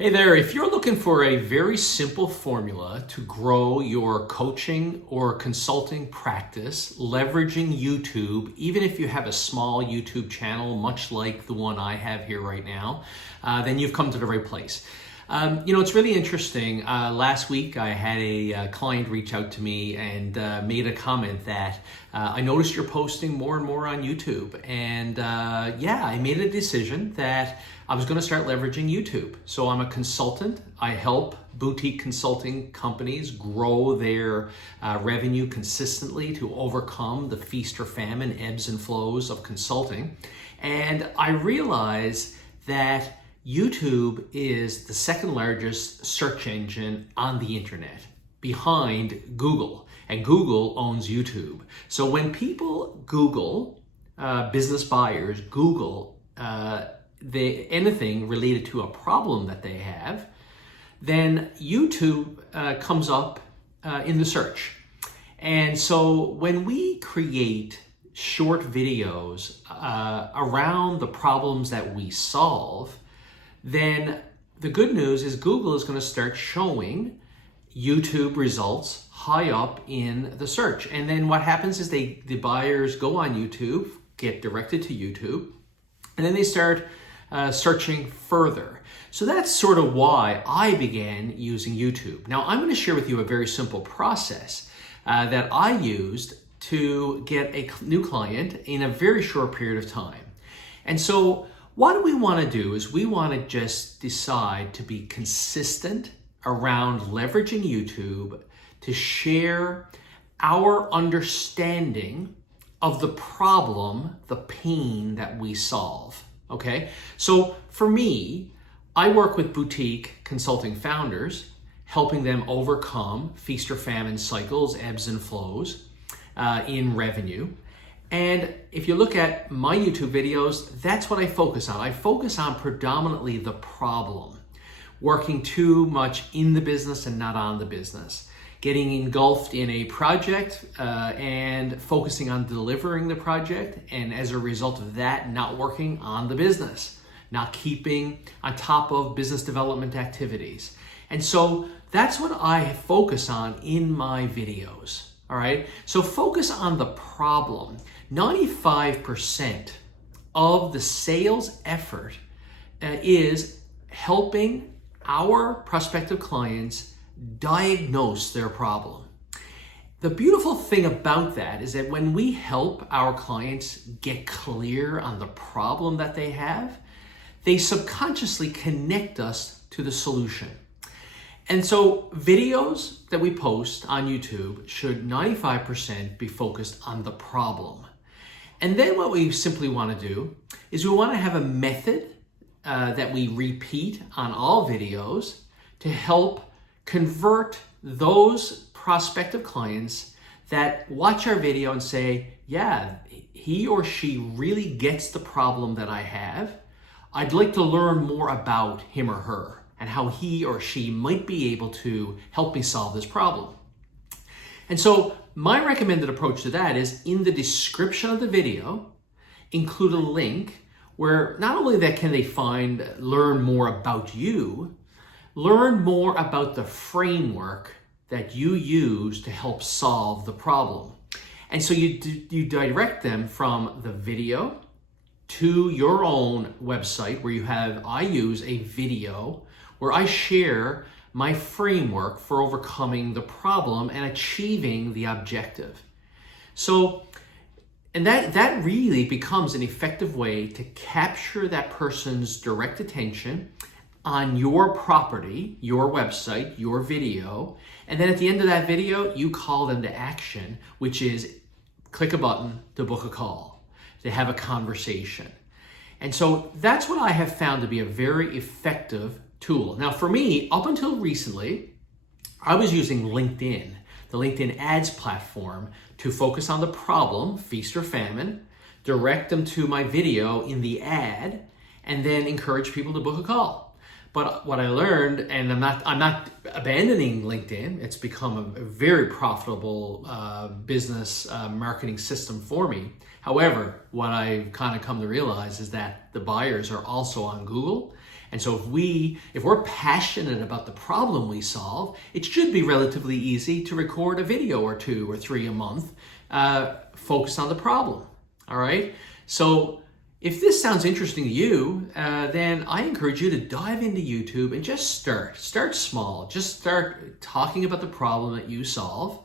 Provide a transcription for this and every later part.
Hey there, if you're looking for a very simple formula to grow your coaching or consulting practice, leveraging YouTube, even if you have a small YouTube channel, much like the one I have here right now, then you've come to the right place. It's really interesting. Last week, I had a client reach out to me and made a comment that I noticed you're posting more and more on YouTube. And I made a decision that I was going to start leveraging YouTube. So I'm a consultant. I help boutique consulting companies grow their revenue consistently to overcome the feast or famine ebbs and flows of consulting. And I realized that YouTube is the second largest search engine on the internet, behind Google, and Google owns YouTube. So when people Google, business buyers Google anything related to a problem that they have, then YouTube comes up in the search. And so when we create short videos around the problems that we solve, then the good news is Google is going to start showing YouTube results high up in the search. And then what happens is the buyers go on YouTube, get directed to YouTube, and then they start searching further. So that's sort of why I began using YouTube. Now I'm going to share with you a very simple process that I used to get a new client in a very short period of time. And so what we want to do is we want to just decide to be consistent around leveraging YouTube to share our understanding of the problem, the pain that we solve. Okay? So for me, I work with boutique consulting founders, helping them overcome feast or famine cycles, ebbs and flows in revenue. And if you look at my YouTube videos, that's what I focus on. I focus on predominantly the problem, working too much in the business and not on the business, getting engulfed in a project and focusing on delivering the project, and as a result of that, not working on the business, not keeping on top of business development activities. And so that's what I focus on in my videos. All right, so focus on the problem. 95% of the sales effort is helping our prospective clients diagnose their problem. The beautiful thing about that is that when we help our clients get clear on the problem that they have, they subconsciously connect us to the solution. And so videos that we post on YouTube should 95% be focused on the problem. And then what we simply want to do is we want to have a method that we repeat on all videos to help convert those prospective clients that watch our video and say, yeah, he or she really gets the problem that I have. I'd like to learn more about him or her and how he or she might be able to help me solve this problem. And so my recommended approach to that is in the description of the video, include a link where not only that can they learn more about you, learn more about the framework that you use to help solve the problem. And so you direct them from the video to your own website where I use a video where I share my framework for overcoming the problem and achieving the objective. So, and that really becomes an effective way to capture that person's direct attention on your property, your website, your video. And then at the end of that video, you call them to action, which is click a button to book a call, to have a conversation. And so that's what I have found to be a very effective tool. Now for me, up until recently, I was using LinkedIn, the LinkedIn ads platform, to focus on the problem, feast or famine, direct them to my video in the ad, and then encourage people to book a call. But what I learned, and I'm not abandoning LinkedIn, it's become a very profitable business marketing system for me. However, what I've kind of come to realize is that the buyers are also on Google, And so if we're passionate about the problem we solve, it should be relatively easy to record a video or 2 or 3 a month focused on the problem. All right? So if this sounds interesting to you, then I encourage you to dive into YouTube and just start small. Just start talking about the problem that you solve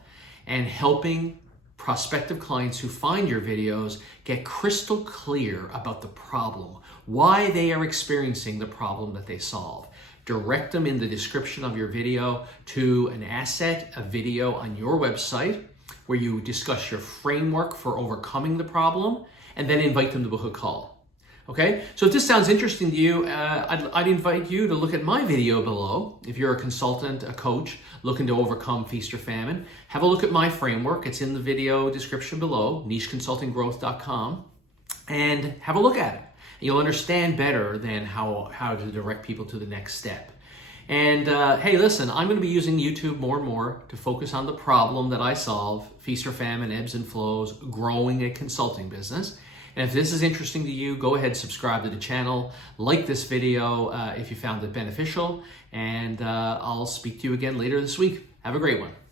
and helping prospective clients who find your videos get crystal clear about the problem, why they are experiencing the problem that they solve. Direct them in the description of your video to an asset, a video on your website where you discuss your framework for overcoming the problem, and then invite them to book a call. Okay, so if this sounds interesting to you, I'd invite you to look at my video below. If you're a consultant, a coach, looking to overcome feast or famine, have a look at my framework. It's in the video description below, nicheconsultinggrowth.com, and have a look at it. You'll understand better than how to direct people to the next step. And hey, listen, I'm going to be using YouTube more and more to focus on the problem that I solve, feast or famine, ebbs and flows, growing a consulting business. And if this is interesting to you, go ahead, subscribe to the channel, like this video if you found it beneficial, and I'll speak to you again later this week. Have a great one.